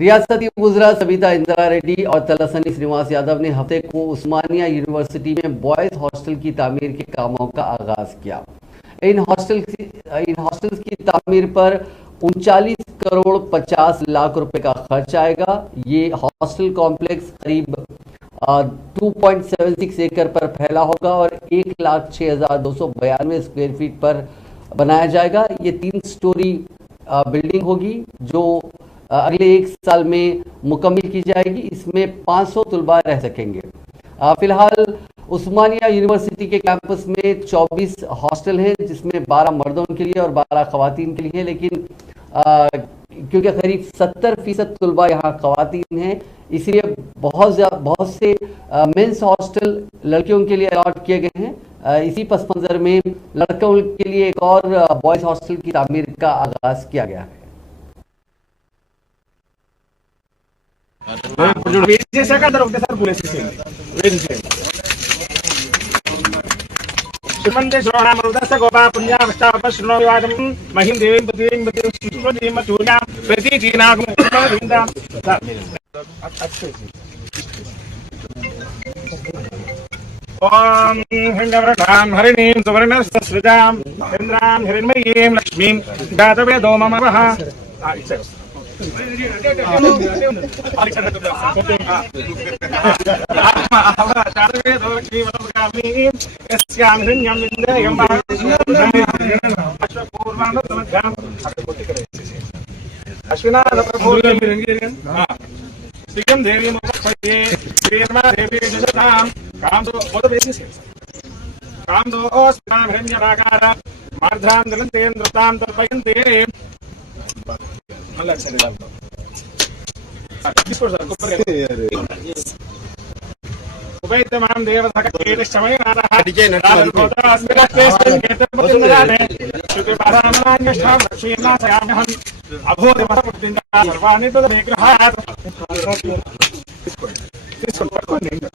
रियासती वुज़रा सविता इंदिरा रेड्डी और तलसानी श्रीनिवास यादव ने हफ्ते को उस्मानिया यूनिवर्सिटी में बॉयज हॉस्टल की तामीर के कामों का आगाज किया। इन हॉस्टल्स की तामीर पर 39 करोड़ 50 लाख रुपए का खर्च आएगा। ये हॉस्टल कॉम्प्लेक्स करीब 2.76 एकड़ पर फैला होगा और 1,06,292 स्क्वायर फीट पर बनाया जाएगा। ये 3 स्टोरी बिल्डिंग होगी जो अगले 1 साल में मुकम्मल की जाएगी। इसमें 500 तलबा रह सकेंगे। फिलहाल उस्मानिया यूनिवर्सिटी के कैंपस में 24 हॉस्टल हैं, जिसमें 12 मर्दों के लिए और 12 खवातीन के लिए, लेकिन क्योंकि करीब 70% तलबा यहाँ खवातीन हैं, इसलिए बहुत से मेंस हॉस्टल लड़कियों के लिए अलॉट किए गए हैं। इसी पस मंजर में लड़कों के लिए एक और बॉयज हॉस्टल की तामीर का आगाज किया गया है। श्रीमंते श्रोणामरुदस्य गोपा पुण्यावष्टावपश्रुणो विवादं महिं देवीं पतिं पतिं सुष्णुदीं मचूर्यां प्रतीचीनागं विन्दां ओम हिंगव्रतां हरिणीं सुवर्णस्वसृजां इन्द्रां हिरण्मयीं लक्ष्मीं जातवेदो मम वः श्रीयं देवी मुखपये श्रीर्मा देवी जगतां कामदो कामदो ओस्तां हिरण्यरागार मार्धां दलन्तेन्द्रतां तर्पयन्ते उपैतमां देवधकेतश्चमयनाथः अभोदिवसपुत्रिं सर्वाणि तदमेग्रहात्